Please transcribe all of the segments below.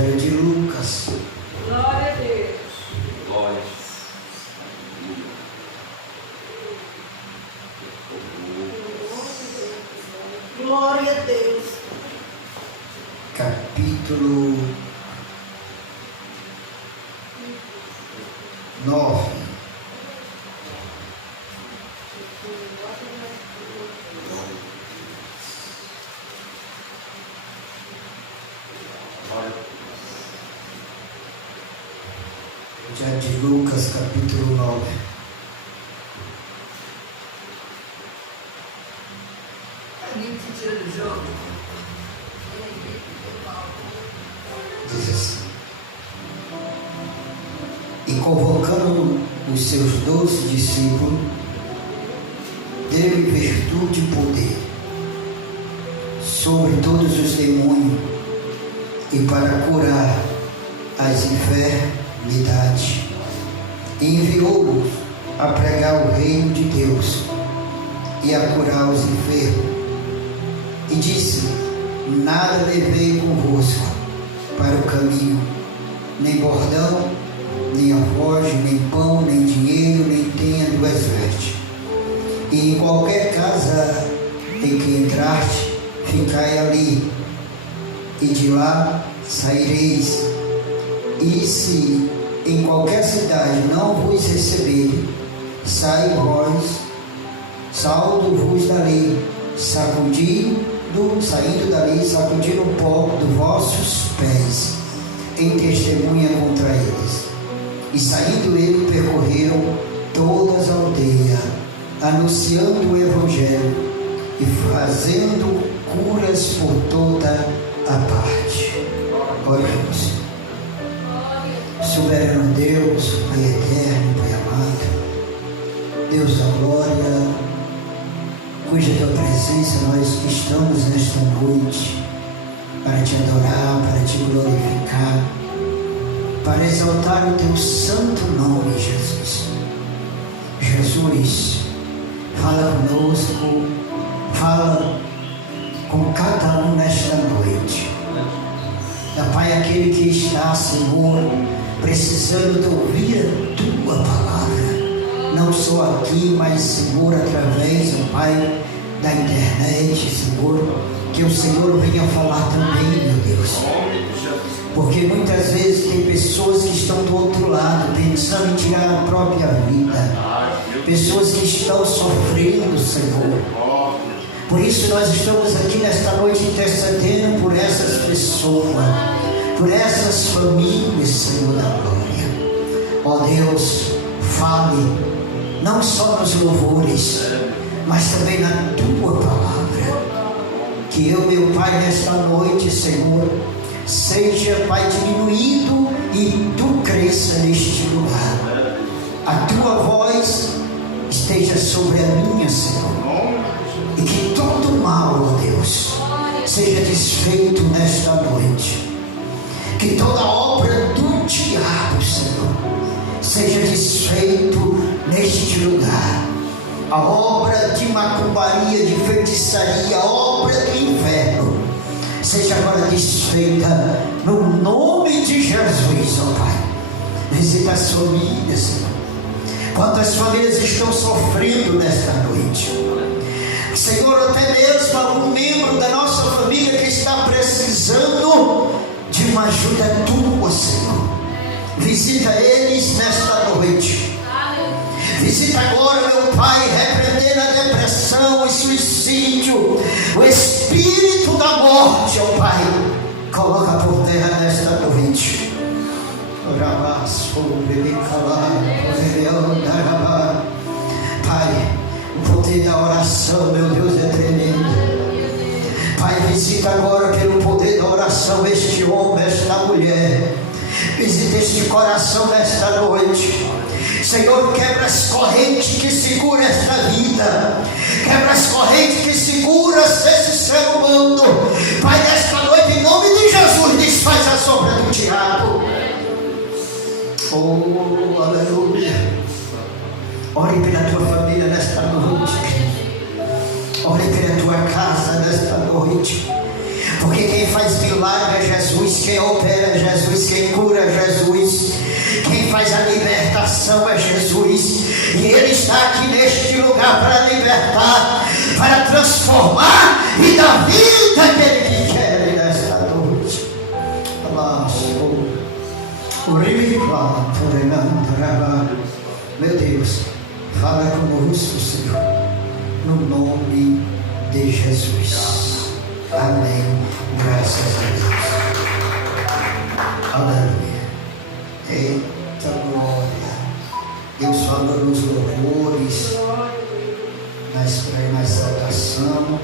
Evangelho de Lucas. Glória a Deus. Glória. Glória a Deus. Capítulo 9. Evangelho de Lucas, capítulo 9. Diz assim: e convocando os seus 12 discípulos, deu-lhe virtude e poder sobre todos os demônios e para curar as enfermidades, e enviou-os a pregar o reino de Deus e a curar os enfermos, e disse: nada levei convosco para o caminho, nem bordão, nem alforje, nem pão, nem dinheiro, nem tenha duas vestes. E em qualquer casa em que entraste, ficai ali, e de lá saireis. E se em qualquer cidade não vos receberem, saldo-vos dali, saindo dali, sacudindo o pó dos vossos pés, em testemunha contra eles. E saindo eles, percorreram todas as aldeias, anunciando o Evangelho e fazendo curas por toda a parte. Oremos. Soberano Deus, Pai eterno, Pai amado, Deus da glória, cuja tua presença nós estamos nesta noite para te adorar, para te glorificar, para exaltar o teu santo nome, Jesus. Jesus, fala conosco, fala com cada um nesta noite. Pai, aquele que está, Senhor, precisando de ouvir a tua palavra, não só aqui, mas, Senhor, através, Pai, da internet, Senhor, que o Senhor venha falar também, meu Deus, porque muitas vezes tem pessoas que estão do outro lado, pensando em tirar a própria vida, pessoas que estão sofrendo, Senhor. Por isso nós estamos aqui nesta noite intercedendo por essas pessoas, por essas famílias, Senhor da glória. Ó Deus, fale, não só nos louvores, mas também na tua palavra. Que eu, meu Pai, nesta noite, Senhor, seja, Pai, diminuído e tu cresça neste lugar. A tua voz esteja sobre a minha, Senhor. E que todo mal, ó Deus, seja desfeito nesta noite. Que toda obra do diabo, Senhor, seja desfeito neste lugar. A obra de macumbaria, de feitiçaria, a obra do inferno, seja agora desfeita no nome de Jesus, ó Pai. Visita as famílias, Senhor. Quantas famílias estão sofrendo nesta noite? Senhor, até mesmo algum membro da nossa família que está precisando de uma ajuda tua, Senhor. Visita eles nesta noite. Visita agora, meu Pai, repreendendo a depressão, o suicídio, o espírito da morte, ó Pai. Coloca por terra nesta noite. Pai, o poder da oração, meu Deus, é tremendo. Pai, visita agora pelo poder da oração este homem, esta mulher. Visita este coração nesta noite. Senhor, quebra as correntes que seguram esta vida. Quebra as correntes que seguram esse ser humano. Pai, nesta noite, em nome de Jesus, desfaz a sombra do diabo. Oh, aleluia. Ore pela tua família nesta noite. Ore pela tua casa nesta noite. Porque quem faz milagre é Jesus, quem opera é Jesus. quem cura é Jesus, quem faz a libertação é Jesus, e Ele está aqui neste lugar para libertar, para transformar e dar vida àquele que quer nesta noite. Meu Deus, fala conosco, Senhor, no nome de Jesus. Amém. Graças a Deus. Aleluia. Eita glória. Deus fala nos louvores, na exaltação.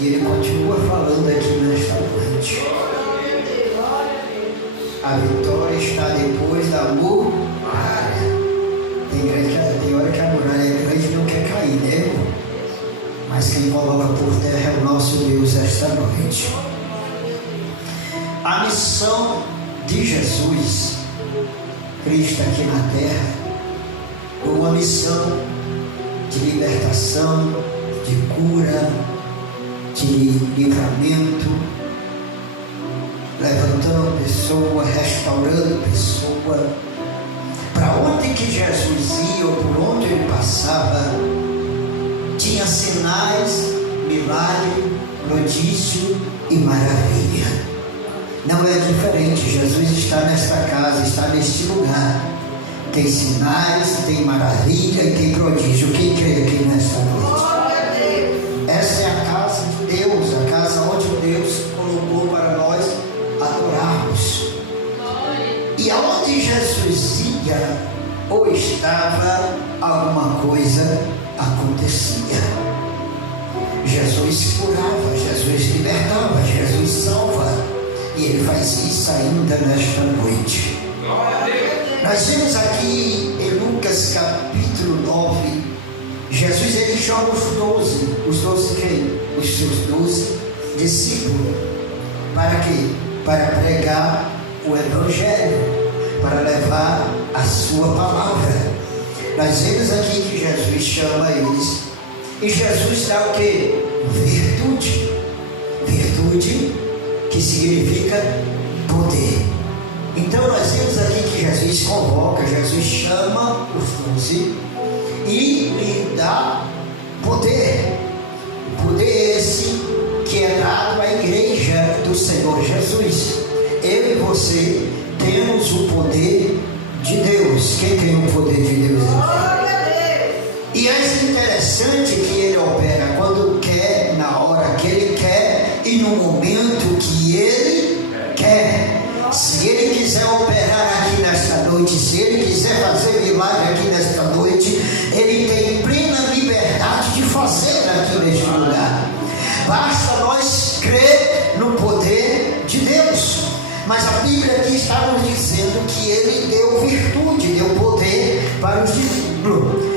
E Ele continua falando aqui nesta noite. A vitória está depois da muralha. Tem hora que a muralha é grande e não quer cair, né, irmão? Mas quem coloca por terra é o nosso Deus esta noite. A missão de Jesus, Cristo aqui na terra, uma missão de libertação, de cura, de livramento, levantando pessoa, restaurando pessoa. Para onde que Jesus ia ou por onde Ele passava, tinha sinais, milagre, prodígio e maravilha. Não é diferente. Jesus está nesta casa, está neste lugar. Tem sinais, tem maravilha e tem prodígio. Quem crê aqui nesta noite? Essa é a casa de Deus, a casa onde Deus colocou para nós adorarmos. E aonde Jesus ia ou estava, alguma coisa acontecia. Jesus curava, Jesus libertava, Jesus salva. E Ele faz isso ainda nesta noite. Nós vemos aqui em Lucas capítulo 9, Jesus ele chama os 12 quem? Os seus 12 discípulos. Para quê? Para pregar o Evangelho, para levar a sua palavra. Nós vemos aqui que Jesus chama eles. E Jesus dá o quê? Virtude. Virtude que significa poder. Então nós vemos aqui que Jesus convoca, Jesus chama os 12 e lhe dá poder. Poder esse que é dado à igreja do Senhor Jesus. Eu e você temos o poder de Deus. Quem tem o poder de Deus? E é interessante que Ele opera quando quer, na hora que Ele quer e no momento que Ele quer. Se Ele quiser operar aqui nesta noite, se Ele quiser fazer milagre aqui nesta noite, Ele tem plena liberdade de fazer aqui neste lugar. Basta nós crer no poder de Deus. Mas a Bíblia aqui está nos dizendo que Ele deu virtude, deu poder para os discípulos,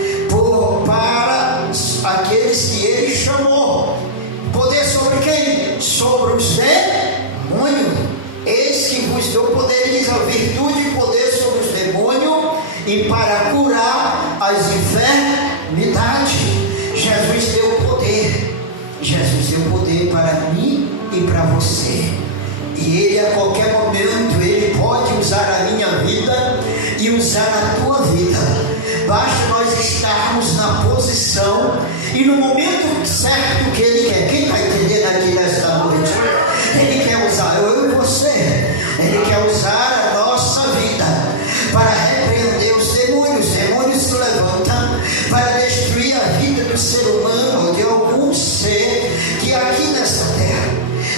para aqueles que Ele chamou. Poder sobre quem? Sobre os demônios. Eis que vos deu poder, ele diz a virtude e poder sobre os demônios e para curar as enfermidades. Jesus deu poder. Jesus deu poder para mim e para você. E Ele a qualquer momento, Ele pode usar a minha vida e usar a tua vida. Basta nós estarmos na posição e no momento certo que Ele quer. Quem vai entender aqui nesta noite? Ele quer usar eu e você. Ele quer usar a nossa vida para repreender os demônios. Os demônios se levantam para destruir a vida do ser humano ou de algum ser que é aqui nessa terra.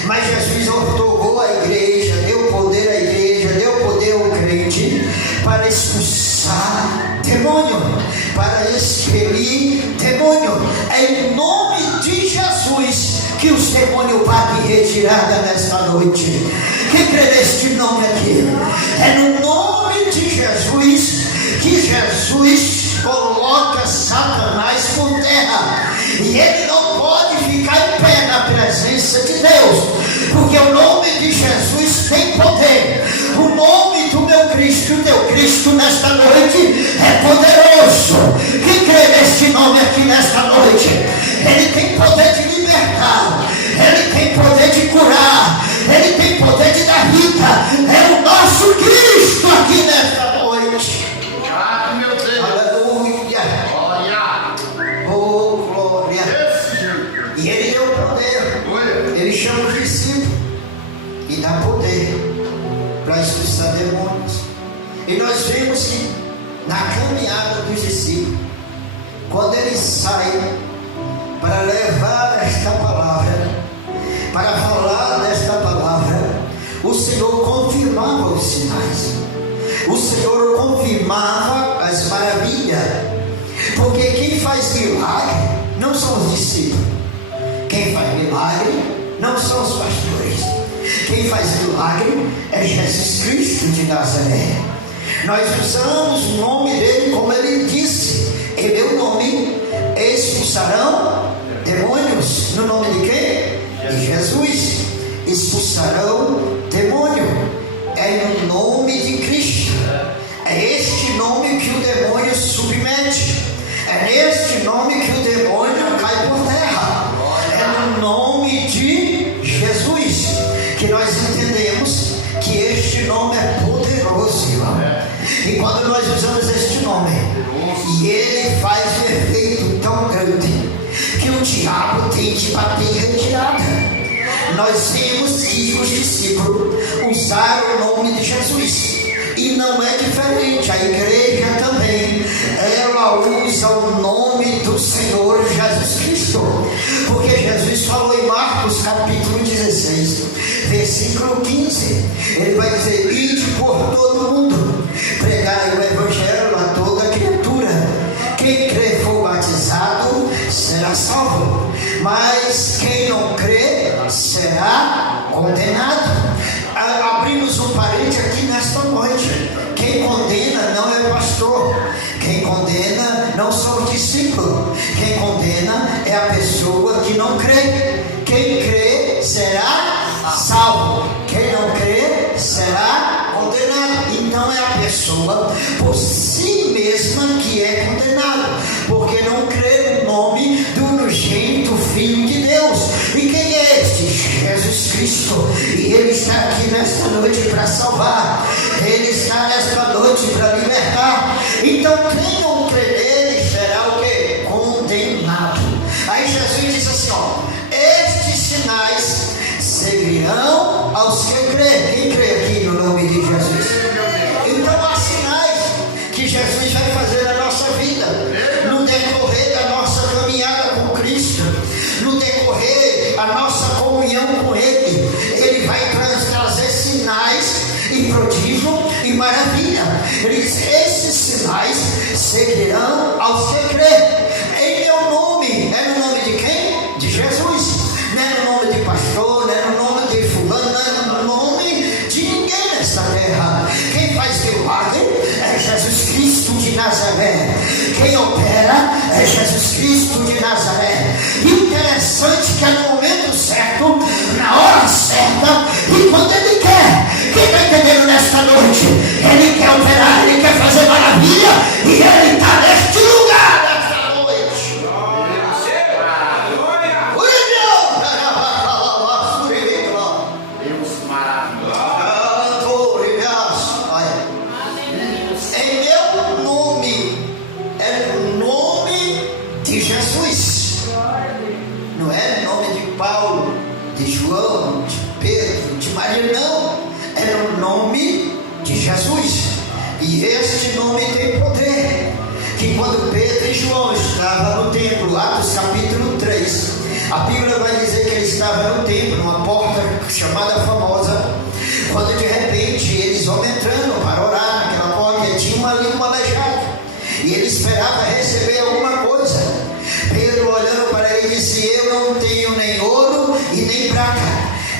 Mas Jesus otorgou à igreja, deu poder à igreja, deu poder ao crente para expulsar demônio, para expelir demônio. É em nome de Jesus que os demônios batem retirada nesta noite. Quem crê neste nome aqui? É no nome de Jesus que Jesus coloca Satanás por terra. E ele não pode ficar em pé na presença de Deus, porque o nome de Jesus tem poder. O nome do meu Cristo, o teu Cristo nesta noite é poderoso. Quem crê neste nome aqui nesta noite? Ele tem poder de libertar, Ele tem poder de curar, Ele tem poder de dar vida. É o e dá poder para expulsar demônios. E nós vemos que na caminhada dos discípulos, quando eles saem para levar esta palavra, para falar desta palavra, o Senhor confirmava os sinais, o Senhor confirmava as maravilhas, porque quem faz milagre não são os discípulos, quem faz milagre não são os pastores, quem faz milagre é Jesus Cristo de Nazaré. Nós usamos o nome dele, como ele disse: em meu nome expulsarão demônios. No nome de quem? De Jesus. Expulsarão demônio. É no nome de Cristo. É este nome que o demônio submete. É neste nome que o demônio cai por terra. É no nome de Jesus que nós entendemos que este nome é poderoso, irmão. E quando nós usamos este nome, e ele faz um efeito tão grande que o diabo tem de bater em retirada. Nós vemos que os discípulos usaram o nome de Jesus, e não é diferente. A igreja também, ela usa o nome do Senhor Jesus Cristo, porque Jesus falou em Marcos capítulo 16, versículo 15, ele vai dizer: ide por todo mundo, pregai o evangelho a toda criatura, quem crê e for batizado será salvo, mas quem não crê será condenado. Abrimos um parente aqui nesta noite. Quem condena não é pastor, quem condena não são os discípulos, quem condena é a pessoa que não crê. Quem crê será salvo, quem não crê será condenado. Então é a pessoa por si mesma que é condenada, porque não crê no nome do unigênito Filho de Deus. E quem é este? Jesus Cristo. E ele está aqui nesta noite para salvar, ele está nesta noite para libertar. Então quem não crê nele será o quê? Condenado. Aí Jesus diz assim, ó: estes sinais seguirão aos que creem. Quem crê aqui no nome de Jesus? Então há sinais que Jesus vai fazer na nossa vida, no decorrer da nossa caminhada com Cristo, no decorrer da nossa comunhão com Ele. Ele vai trazer sinais e prodígio e maravilha. Ele diz: esses sinais seguirão aos que creem. Em meu nome. É no nome de quem? De Jesus. Não é no nome de pastor, não é no nome de fulano, não é no nome de ninguém nesta terra. Quem faz milagre é Jesus Cristo de Nazaré. Quem opera é Jesus Cristo de Nazaré. E o interessante é que é no momento certo, na hora certa e quando Ele quer. Quem está entendendo nesta noite? Ele quer operar, Ele quer fazer maravilha, e Ele está neste lugar nesta noite. Em meu nome, é o nome de Jesus. Não é o nome de Paulo, de João, de Pedro, de Maria, não. É no nome de Jesus. E este nome tem poder. Que quando Pedro e João estavam no templo, Atos capítulo 3, a Bíblia vai dizer que eles estavam no templo, numa porta chamada famosa, quando de repente eles vão entrando para orar naquela porta, e tinha ali um aleijado, e ele esperava receber alguma coisa. Pedro, olhando para ele, disse: eu não tenho nem ouro e nem prata,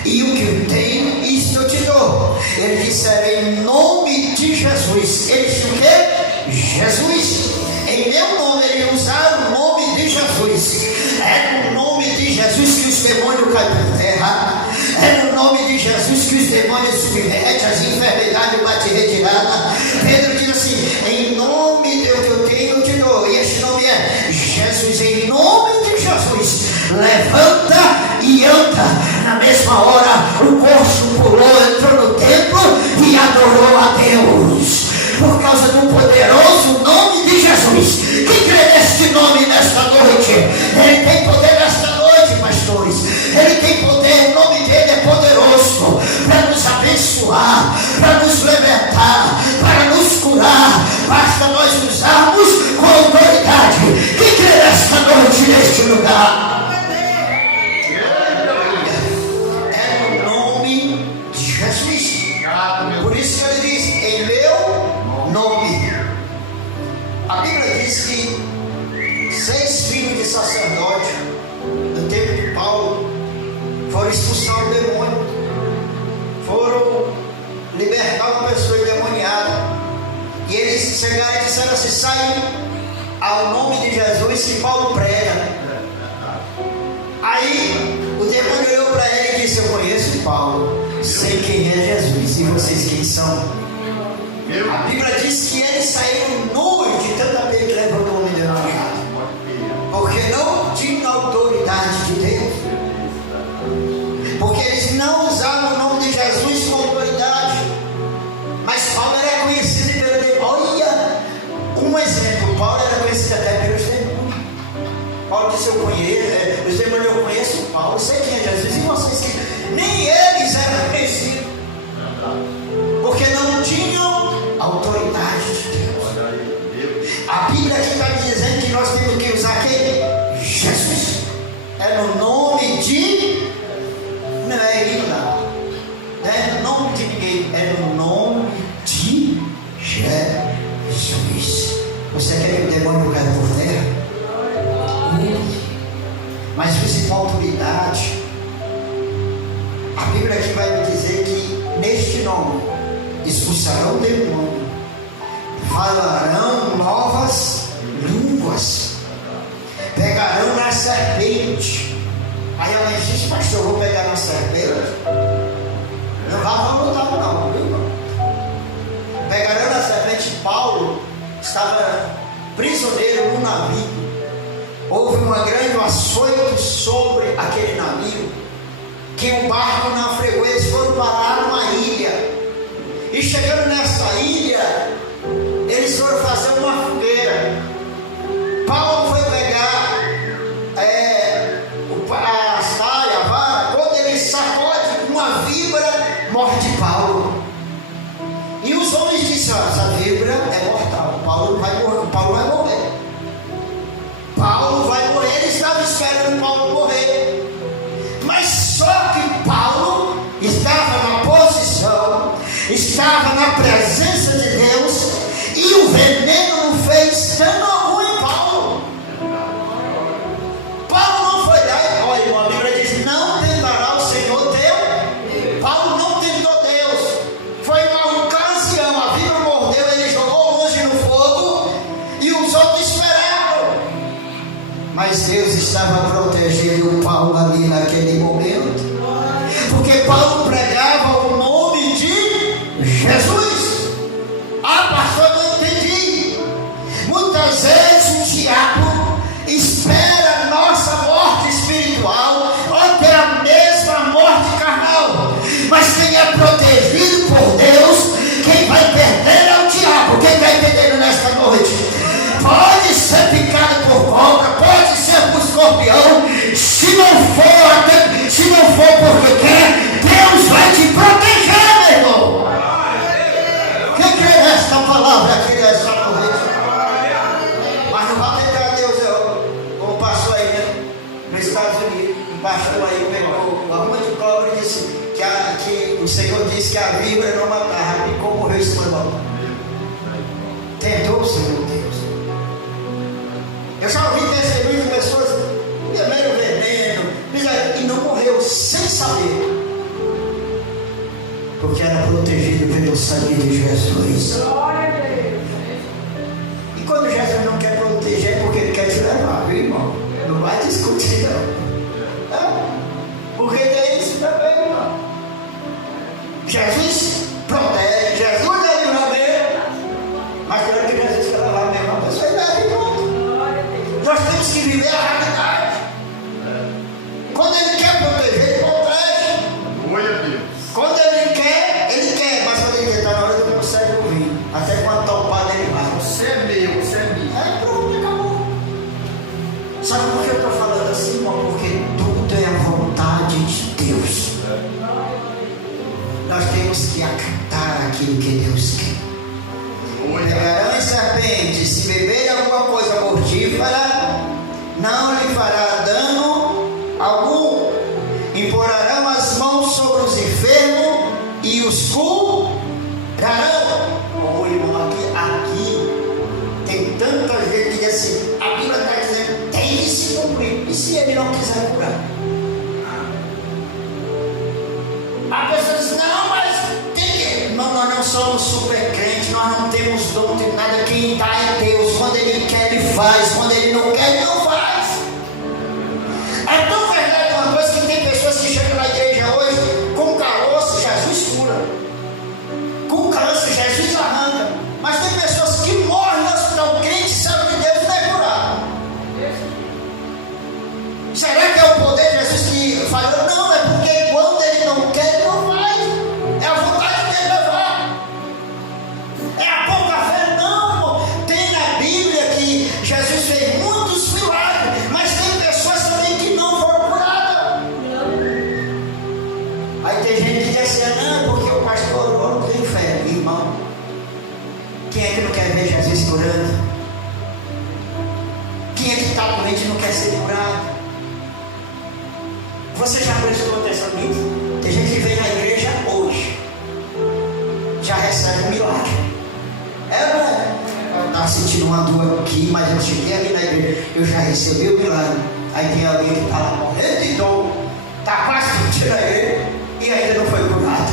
e o que eu tenho, isto eu te dou. Ele disse: era em nome de Jesus. Ele disse o quê? Jesus. Em meu nome, ele usaram o nome de Jesus. É no nome de Jesus que os demônios caem por terra. É no nome de Jesus que os demônios submetem, as enfermidades batem retirada. Pedro diz assim: em nome do que eu tenho, eu te dou. E esse nome é Jesus. Em nome de Jesus, levanta e anda. Na mesma hora, o moço pulou, entrou no templo e adorou a Deus, por causa do poderoso nome de Jesus. Quem crê neste nome nesta noite? Ele tem poder nesta noite, pastores. Ele tem poder, o nome dele é poderoso para abençoar, para nos libertar, para nos curar. Basta nós usarmos com autoridade. Quem crê nesta noite neste lugar? É no nome de Jesus. Por isso que ele diz: em meu nome. A Bíblia diz que 6 filhos de sacerdote no tempo de Paulo foram expulsar o demônio, foram libertar uma pessoa endemoniada, e eles chegaram e disseram assim: sai ao nome de Jesus que Paulo prega. Aí o demônio olhou para ele e disse: eu conheço Paulo, sei quem é Jesus, e vocês quem são? A Bíblia diz que eles saíram nus de tanta vez que levantou o nome endemoniado, porque não tinham autoridade de Deus, porque eles não usavam o nome de Jesus com autoridade. Mas Paulo era conhecido pelo demônio. Olha, um exemplo: Paulo era conhecido até pelos demônios. Paulo disse: eu conheço, os demônios, eu conheço Paulo, sei quem é Jesus, e vocês que nem eles eram conhecidos, porque não tinham autoridade de Deus. A Bíblia aqui está dizendo que nós temos que usar quem? Jesus. É no nome de... não é ele lá, não é no nome de ninguém, é no nome de Jesus. Você quer que o demônio caia por terra? Mas use com autoridade. A Bíblia aqui vai me dizer que neste nome expulsarão o demônio, falarão novas línguas, pegarão na serpente. Aí ela diz: pastor, eu vou pegar na serpente. Não vai voltar não, viu? Pegarão na serpente. Paulo estava prisioneiro no navio. Houve uma grande açoite sobre aquele navio, que o barco naufragou. Eles foram parar numa ilha. E chegando nessa ilha, eles foram fazer uma fogueira. Paulo foi pegar a saia, a vara. Quando ele sacode, uma víbora morde Paulo. E os homens disseram: essa víbora é mortal, Paulo vai morrer. Paulo vai morrer. Paulo vai morrer. Eles estavam esperando Paulo morrer. Mas só que Paulo estava na posição, estava na presença de Deus, e o veneno não fez dano algum em Paulo. Paulo não foi lá e, olha, irmão, a Bíblia diz: não tentará o Senhor teu. Paulo não tentou Deus, foi uma ocasião, a víbora mordeu, ele jogou longe no fogo e os outros esperaram. Mas Deus estava protegendo Paulo ali naquele momento, porque Paulo pregava o nome de Jesus. Ah, pastor, não entendi. Muitas vezes o diabo espera a nossa morte espiritual ou até a mesma morte carnal. Mas quem é protegido por Deus, quem vai perder é o diabo. Quem vai perder nesta noite? Pode ser picado por cobra, pode ser por escorpião. Se não for porque quer, Deus vai te proteger, meu irmão. Quem crê nesta palavra aqui nesta noite? Mas não vai tentar Deus, não. Como passou aí, né? Nos Estados Unidos, um pastor aí pegou uma mão de cobra e disse que o Senhor disse que a víbora não matava, e como morreu esse irmão. Tentou o Senhor Deus. Eu já ouvi testemunhos de pessoas beberam veneno e não morreu sem saber, porque era protegido pelo sangue de Jesus. E quando Jesus não quer proteger, é porque ele quer te levar, viu, irmão? Não vai discutir, não. Porque tem isso também, irmão. Jesus protege, Jesus é livramento, mas quando que Jesus quer levar mesmo, a pessoa é leve e pronto. Nós temos que viver a realidade. Quando ele quer proteger, ele protege. Quando ele quer, mas quando ele quer, está na hora que não consegue ouvir. Até com a topada ele vai. Você é meu. Aí pronto, acabou. Sabe por que eu estou falando assim, irmão? Porque tudo é a vontade de Deus. nós temos que acatar aquilo que Deus quer. Pegarão as serpentes, se beberem alguma coisa mortífera, não lhe fará dano algum. Imporarão as mãos sobre os enfermos e os curarão. Oh, irmão, aqui tem tanta gente que assim, a Bíblia está dizendo, tem que se cumprir. E se ele não quiser curar? A pessoa diz, não, mas tem que. Não, nós não somos super crentes, nós não temos dom, não tem nada. Quem dá é Deus. Quando Ele quer, Ele faz. Quando Ele não quer, Ele não faz. É tão verdade uma coisa que tem pessoas que chegam na igreja hoje com caroço, Jesus cura. Com câncer, Jesus arranca. Mas tem pessoas que morrem no hospital, crente, sabe que Deus não é curado. Será que é o poder de Jesus que falou? Não, é porque quando Ele não quer, Ele não faz. É a vontade dele levar. É a pouca fé? Não, irmão. Tem na Bíblia que Jesus fez muitos milagres, mas tem pessoas também que não foram curadas. Aí tem gente que diz assim, não, porque o pastor não tem fé. Irmão, quem é que não quer ver Jesus curando? Quem é que está doente e não quer ser curado? Você já prestou atenção nisso? Tem gente que vem na igreja hoje, já recebe um milagre. Não é? Eu estava sentindo uma dor aqui, mas eu cheguei ali na igreja, eu já recebi o milagre. Aí tem alguém que está lá morrendo de dor, está quase sentindo a igreja e ainda não foi curado.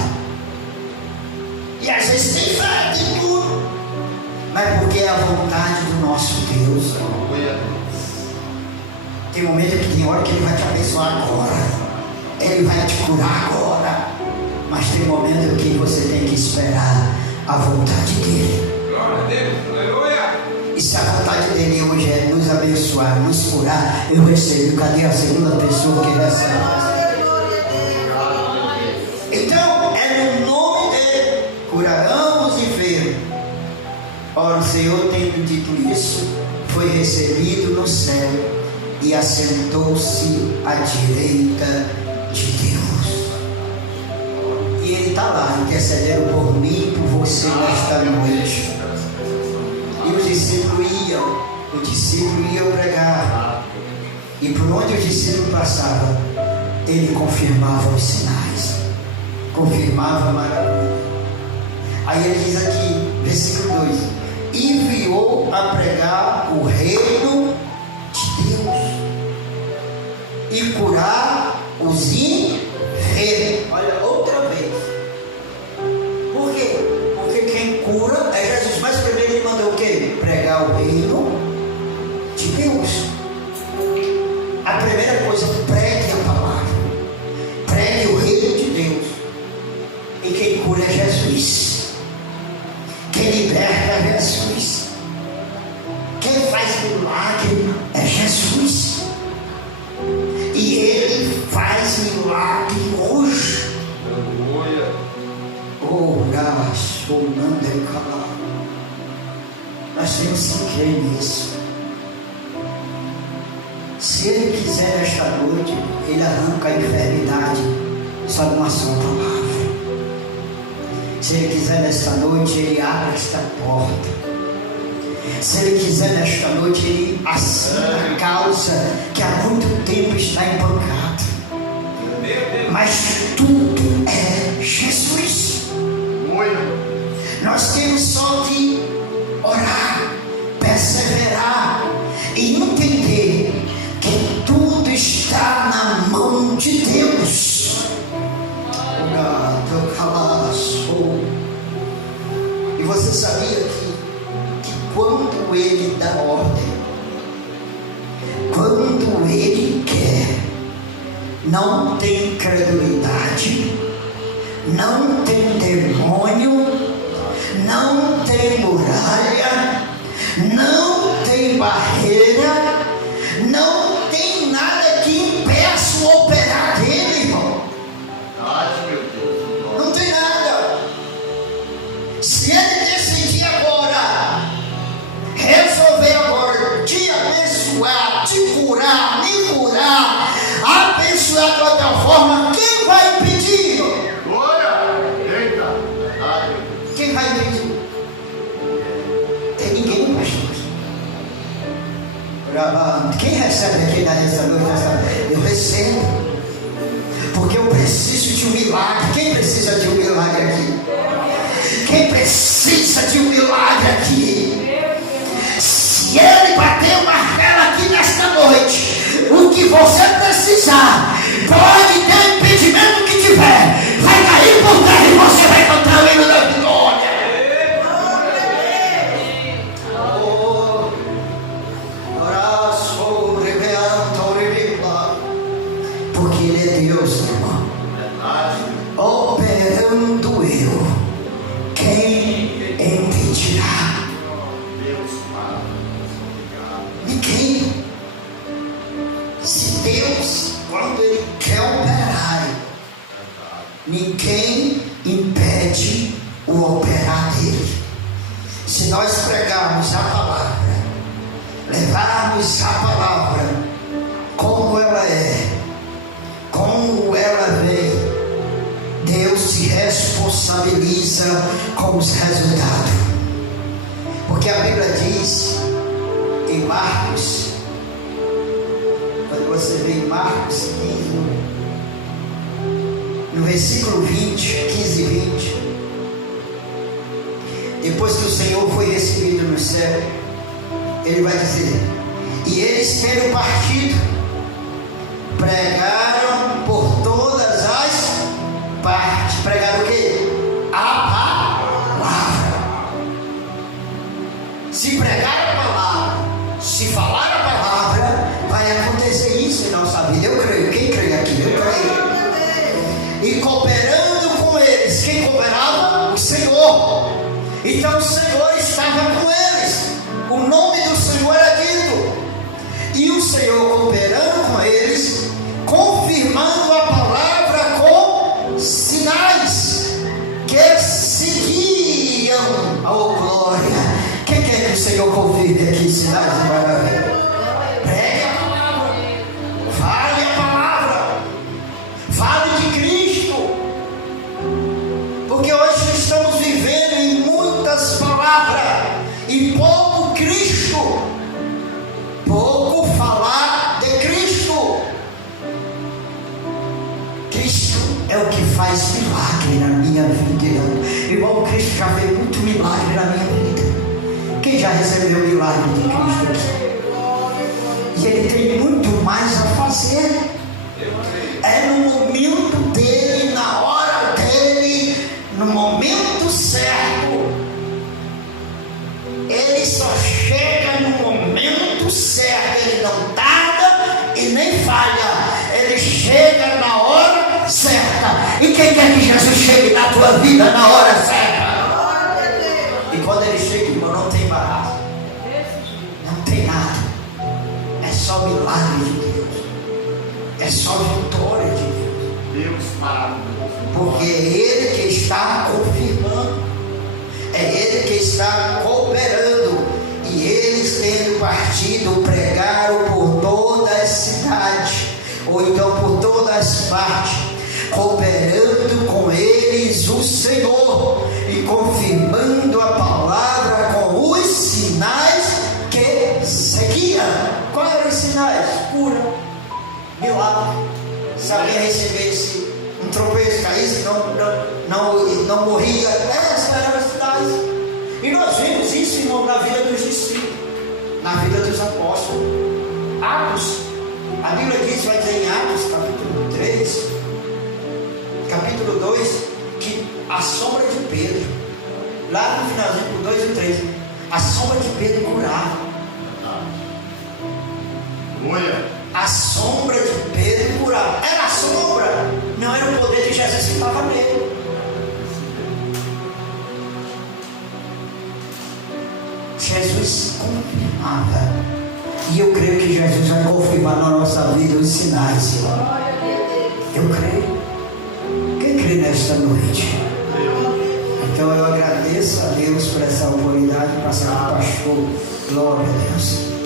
E às vezes tem fé, tem tudo, mas porque é a vontade do nosso Deus. Tem momento que tem hora que Ele vai te abençoar agora, Ele vai te curar agora, mas tem momento que você tem que esperar a vontade dEle. Glória a Deus, aleluia. E se a vontade dEle hoje é nos abençoar, nos curar, eu recebo. Cadê a segunda pessoa que recebe? Então, é no nome dEle, curarão os enfermos. Ora, o Senhor, tendo dito isso, foi recebido no céu e assentou-se à direita de Deus. E Ele está lá intercedendo por mim e por você nesta noite. E os discípulos iam pregar. E por onde os discípulos passavam, Ele confirmava os sinais, confirmava a maravilha. Aí Ele diz aqui, versículo 2: enviou a pregar o reino de Deus e curar os enfermos. Olha, outra vez. Por quê? Porque quem cura é Jesus. Mas primeiro Ele mandou o quê? Pregar o reino de Deus. A primeira coisa, pregue a palavra, pregue o reino de Deus. E quem cura é Jesus, quem liberta é Jesus, quem faz milagre é Jesus. E Ele faz milagre hoje. Oh, nós temos que crer nisso. Se Ele quiser esta noite, Ele arranca a enfermidade só numa só palavra. Se Ele quiser nesta noite, Ele abre esta porta. Se Ele quiser nesta noite, Ele assina a causa que há muito tempo está empancada. Mas tudo é Jesus. Nós temos só que orar, perseverar e entender que tudo está na mão de Deus. E você sabia que quando Ele dá ordem, quando Ele quer, não tem credulidade, não tem demônio, não tem muralha, não tem barreira, não tem nada que impeça o operar dele, irmão. Não tem nada. Se Ele decidir agora, resolver agora, te abençoar, te curar, me curar, abençoar de outra forma, quem vai impedir? Quem vai impedir? Tem ninguém, pastor. Quem recebe aqui nessa noite? Eu recebo. Porque eu preciso de um milagre. Quem precisa de um milagre aqui? Quem precisa de um milagre aqui? Se ele bater o martelo aqui nesta noite, o que você precisar, pode ter impedimento que tiver, vai cair por terra e você vai encontrar o hino da vitória. Porque ele é Deus, irmão. Operando eu, quem impedirá? Ninguém. Se Deus, quando Ele quer operar, ninguém impede o operar dele. Se nós pregarmos a palavra, levarmos a palavra como ela é, como ela vem, Deus se responsabiliza com os resultados. Porque a Bíblia diz em Marcos, quando você vê em Marcos 15, no versículo 20, 15 e 20, depois que o Senhor foi recebido no céu, Ele vai dizer: e eles, tendo partido, pregaram por todas as partes. Pregaram o quê? A palavra. Se pregar a palavra, se falar a palavra, vai acontecer isso e não sabia. Eu creio. Quem crê aqui? Eu creio. E cooperando com eles, quem cooperava? O Senhor. Então o Senhor estava com eles. O nome do Senhor era dito. E o Senhor cooperando com eles, confirmando a palavra com sinais que seguiam. Oh glória! Quem quer que o Senhor confirme aqui sinais de maravilha? Pregue a palavra, fale a palavra, fale de Cristo, porque hoje estamos vivendo em muitas palavras e pouco Cristo, pouco falar de Cristo. Cristo é o que faz milagre na minha vida. Irmão, Cristo já fez muito milagre na minha vida. Quem já recebeu o milagre de Cristo aqui? E Ele tem muito mais a fazer. É no momento dele, na hora dele, no momento certo. Ele só chega no momento certo. Ele não tarda e nem falha. Ele chega na hora certa. E quem quer que Jesus chegue na tua vida na hora certa? E quando Ele chega, irmão, não tem barato, não tem nada. É só milagre de Deus. É só vitória de Deus. Porque é Ele que está confirmando, é Ele que está cooperando. E eles, tendo partido, pregaram por todas as cidades, ou então por todas as partes, cooperando com eles o Senhor e confirmando a palavra com os sinais que seguiam. Quais eram os sinais? Cura, milagre. Se alguém recebesse um tropeço, caísse, não morria. Essas eram os sinais. E nós vemos isso, irmão, na vida dos discípulos, na vida dos apóstolos. Atos, a Bíblia diz, vai dizer em Atos, capítulo 3, capítulo 2, que a sombra de Pedro, lá no finalzinho, 2 e 3, a sombra de Pedro curava. A sombra de Pedro curava. Era a sombra, não era o poder de Jesus que estava nele. Jesus confirmava. E eu creio que Jesus vai confirmar na nossa vida os sinais, irmão. Eu creio. Quem crê nesta noite? Então eu agradeço a Deus por essa oportunidade de passar com o pastor. Glória a Deus.